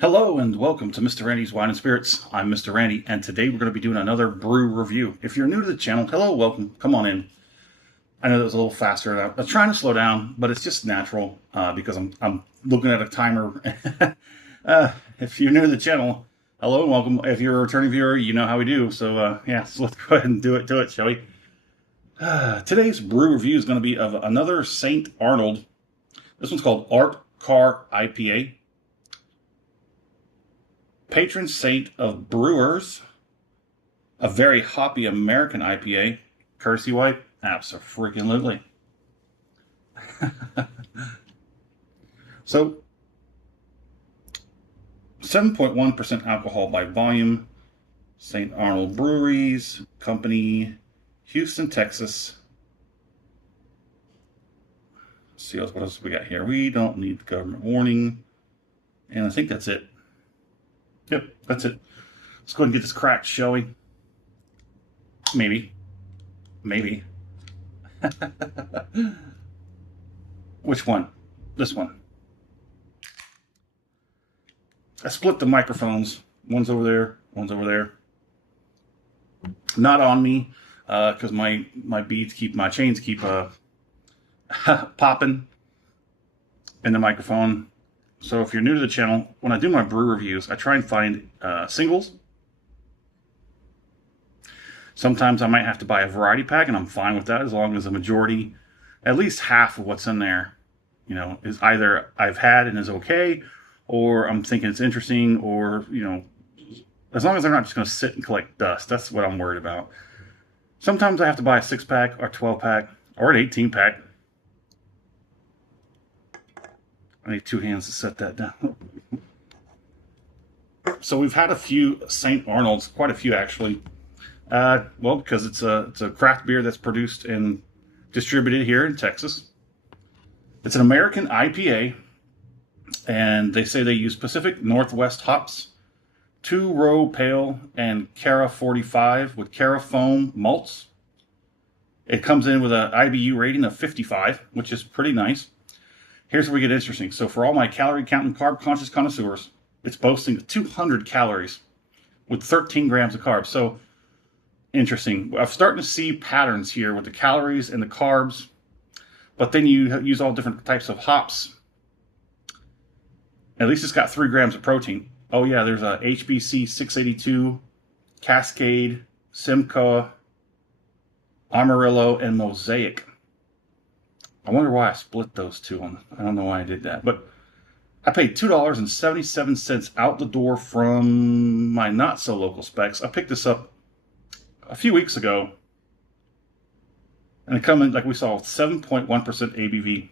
Hello and welcome to Mr. Randy's Wine and Spirits. I'm Mr. Randy, and today we're going to be doing another brew review. If you're new to the channel, hello, welcome, come on in. I know that was a little faster. I was trying to slow down, but it's just natural because I'm looking at a timer. If you're new to the channel, hello and welcome. If you're a returning viewer, you know how we do. So so let's go ahead and do it, shall we? Today's brew review is going to be of another St. Arnold. This one's called Art Car IPA. Patron saint of brewers, a very hoppy American IPA, courtesy white, abso-freaking-lutely. So, 7.1% alcohol by volume, St. Arnold Breweries Company, Houston, Texas. Let's see what else we got here. We don't need the government warning, and I think that's it. Yep, that's it. Let's go ahead and get this cracked, shall we? Maybe. Which one? This one. I split the microphones. One's over there, one's over there. Not on me, because my chains keep popping in the microphone. So if you're new to the channel, when I do my brew reviews, I try and find singles. Sometimes I might have to buy a variety pack, and I'm fine with that as long as the majority, at least half of what's in there, is either I've had and is okay, or I'm thinking it's interesting, or, as long as they're not just going to sit and collect dust. That's what I'm worried about. Sometimes I have to buy a 6-pack or 12-pack or an 18-pack. I need 2 hands to set that down. So we've had a few St. Arnold's, quite a few actually. Well, because it's a craft beer that's produced and distributed here in Texas. It's an American IPA, and they say they use Pacific Northwest hops, 2-row pale, and Cara 45 with Cara foam malts. It comes in with an IBU rating of 55, which is pretty nice. Here's where we get interesting. So for all my calorie counting, carb conscious connoisseurs, it's boasting 200 calories with 13 grams of carbs. So interesting. I'm starting to see patterns here with the calories and the carbs, but then you use all different types of hops. At least it's got 3 grams of protein. Oh yeah, there's a HBC 682, Cascade, Simcoe, Amarillo, and Mosaic. I wonder why I split those two on. I don't know why I did that, but I paid $2.77 out the door from my not so local specs. I picked this up a few weeks ago, and it comes in, like we saw, 7.1% ABV.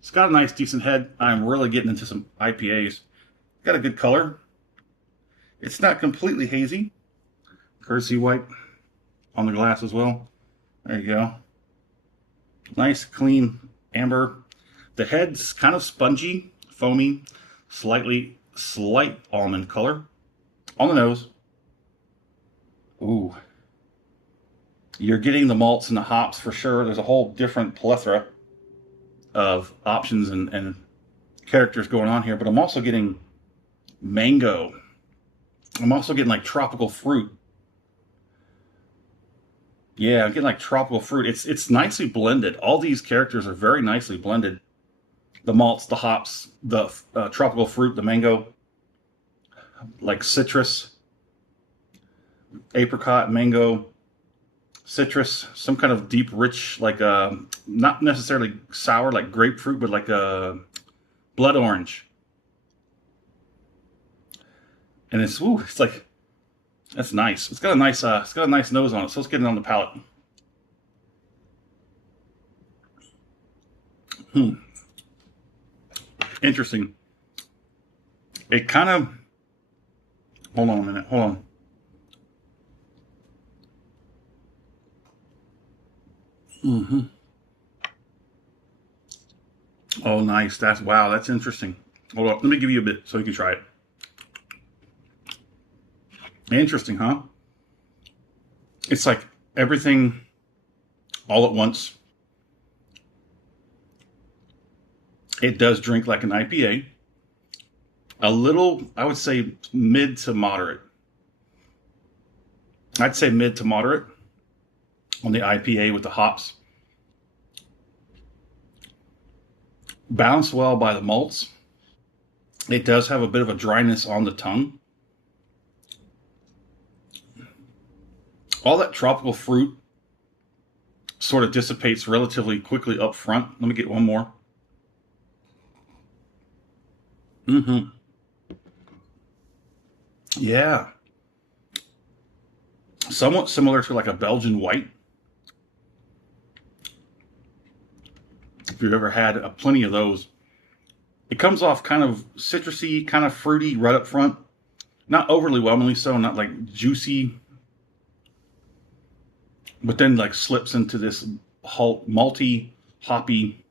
It's got a nice, decent head. I'm really getting into some IPAs. Got a good color. It's not completely hazy. Courtesy white on the glass as well. There you go. Nice, clean amber. The head's kind of spongy, foamy, slight almond color. On the nose. Ooh. You're getting the malts and the hops for sure. There's a whole different plethora of options and characters going on here, but I'm also getting mango. I'm also getting like tropical fruit. Yeah, I'm getting like tropical fruit. It's nicely blended. All these characters are very nicely blended. The malts, the hops, the tropical fruit, the mango, like citrus, apricot, mango, citrus, some kind of deep, rich, like not necessarily sour like grapefruit, but like a blood orange. And it's like, that's nice. It's got a nice nose on it. So let's get it on the palate. Interesting. It kind of. Hold on a minute. Hold on. Oh, nice. Wow. That's interesting. Hold on. Let me give you a bit so you can try it. Interesting, huh? It's like everything all at once. It does drink like an IPA. A little, I would say mid to moderate. I'd say mid to moderate on the IPA with the hops. Balanced well by the malts. It does have a bit of a dryness on the tongue. All that tropical fruit sort of dissipates relatively quickly up front. Let me get one more. Mm-hmm. Yeah. Somewhat similar to like a Belgian white. If you've ever had plenty of those, it comes off kind of citrusy, kind of fruity right up front. Not overly whelmingly so, not like juicy, but then like slips into this malty, hoppy,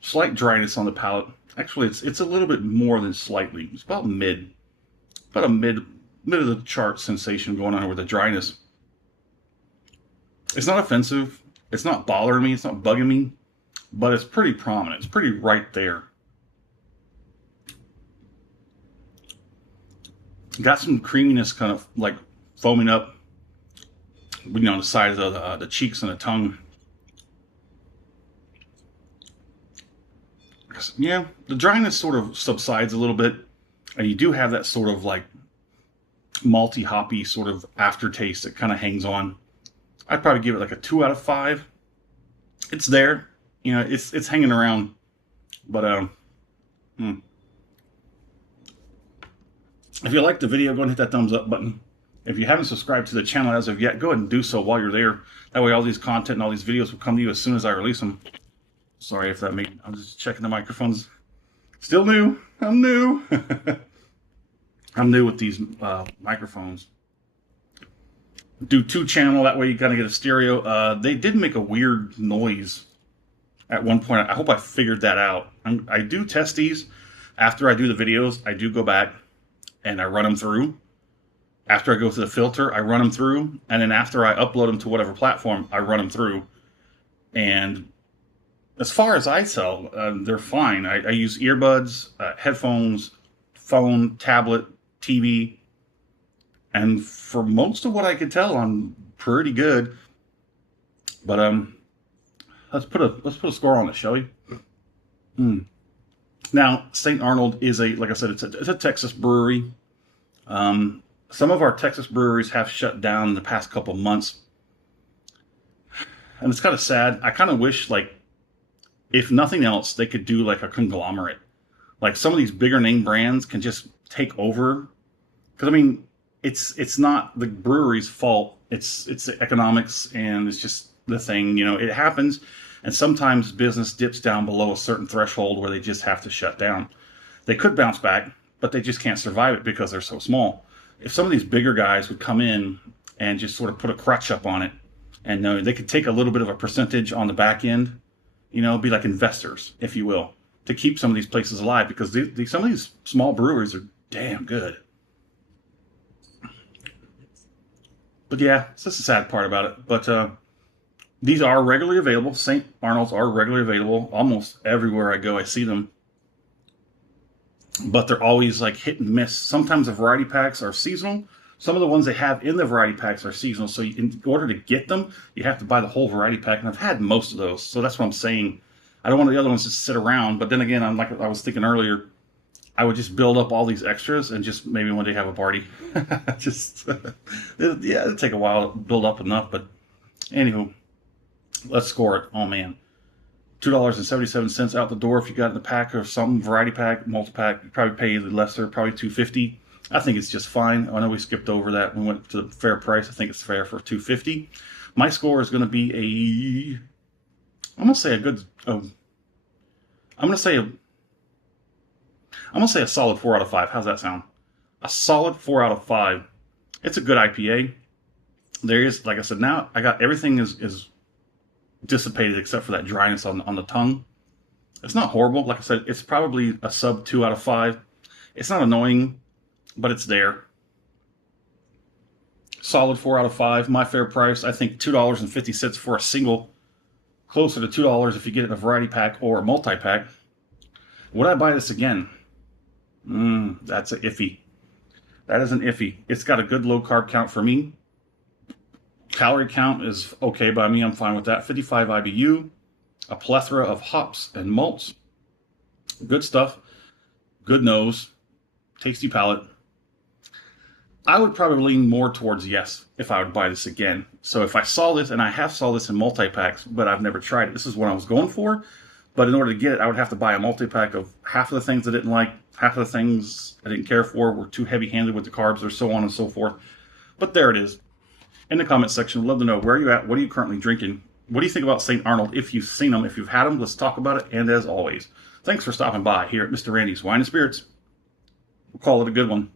slight dryness on the palate. Actually, it's a little bit more than slightly. It's about about a mid of the chart sensation going on with the dryness. It's not offensive. It's not bothering me. It's not bugging me, but it's pretty prominent. It's pretty right there. Got some creaminess kind of like foaming up, on the side of the cheeks and the tongue. Yeah, the dryness sort of subsides a little bit, and you do have that sort of like malty, hoppy sort of aftertaste that kind of hangs on. I'd probably give it like a 2 out of 5. It's there, it's hanging around, but if you liked the video, go and hit that thumbs up button. If you haven't subscribed to the channel as of yet, go ahead and do so while you're there. That way all these content and all these videos will come to you as soon as I release them. Sorry if that made... I'm just checking the microphones. Still new. I'm new. I'm new with these microphones. Do 2-channel, that way you kind of get a stereo. They did make a weird noise at one point. I hope I figured that out. I do test these. After I do the videos, I do go back and I run them through. After I go through the filter, I run them through. And then after I upload them to whatever platform, I run them through. And as far as I tell, they're fine. I use earbuds, headphones, phone, tablet, TV. And for most of what I could tell, I'm pretty good. But let's put a score on it, shall we? Now, St. Arnold is like I said, it's a Texas brewery. Some of our Texas breweries have shut down in the past couple months, and it's kind of sad. I kind of wish, like, if nothing else, they could do like a conglomerate. Like some of these bigger name brands can just take over. Because I mean, it's not the brewery's fault. It's the economics, and it's just the thing. It happens. And sometimes business dips down below a certain threshold where they just have to shut down. They could bounce back, but they just can't survive it because they're so small. If some of these bigger guys would come in and just sort of put a crutch up on it, and they could take a little bit of a percentage on the back end, be like investors, if you will, to keep some of these places alive, because some of these small breweries are damn good. But yeah, it's just a sad part about it. But these are regularly available. St. Arnold's are regularly available. Almost everywhere I go, I see them. But they're always like hit and miss. Sometimes the variety packs are seasonal. Some of the ones they have in the variety packs are seasonal. So in order to get them, you have to buy the whole variety pack. And I've had most of those. So that's what I'm saying. I don't want the other ones to sit around. But then again, I was thinking earlier, I would just build up all these extras and just maybe one day have a party. It'd take a while to build up enough. But anywho, let's score it. Oh, man. $2.77 out the door if you got in the pack or some variety pack, multi-pack. You probably pay lesser, probably $2.50. I think it's just fine. I know we skipped over that. We went to the fair price. I think it's fair for $2.50. My score is going to be I'm going to say a good... I'm going to say a solid 4 out of 5. How's that sound? A solid 4 out of 5. It's a good IPA. There is, like I said, now I got everything is dissipated except for that dryness on the tongue. It's not horrible. Like I said, it's probably a sub 2 out of 5. It's not annoying, but it's there. Solid 4 out of 5. My fair price, I think $2.50 for a single. Closer to $2 if you get it in a variety pack or a multi-pack. Would I buy this again? That's an iffy. That is an iffy. It's got a good low carb count for me. Calorie count is okay by me. I'm fine with that. 55 IBU, a plethora of hops and malts. Good stuff. Good nose. Tasty palate. I would probably lean more towards yes if I would buy this again. So if I saw this, and I have saw this in multi-packs, but I've never tried it. This is what I was going for. But in order to get it, I would have to buy a multi-pack of half of the things I didn't like, half of the things I didn't care for, were too heavy-handed with the carbs, or so on and so forth. But there it is. In the comment section, we'd love to know where you're at. What are you currently drinking? What do you think about St. Arnold? If you've seen them, if you've had them, let's talk about it. And as always, thanks for stopping by here at Mr. Randy's Wine and Spirits. We'll call it a good one.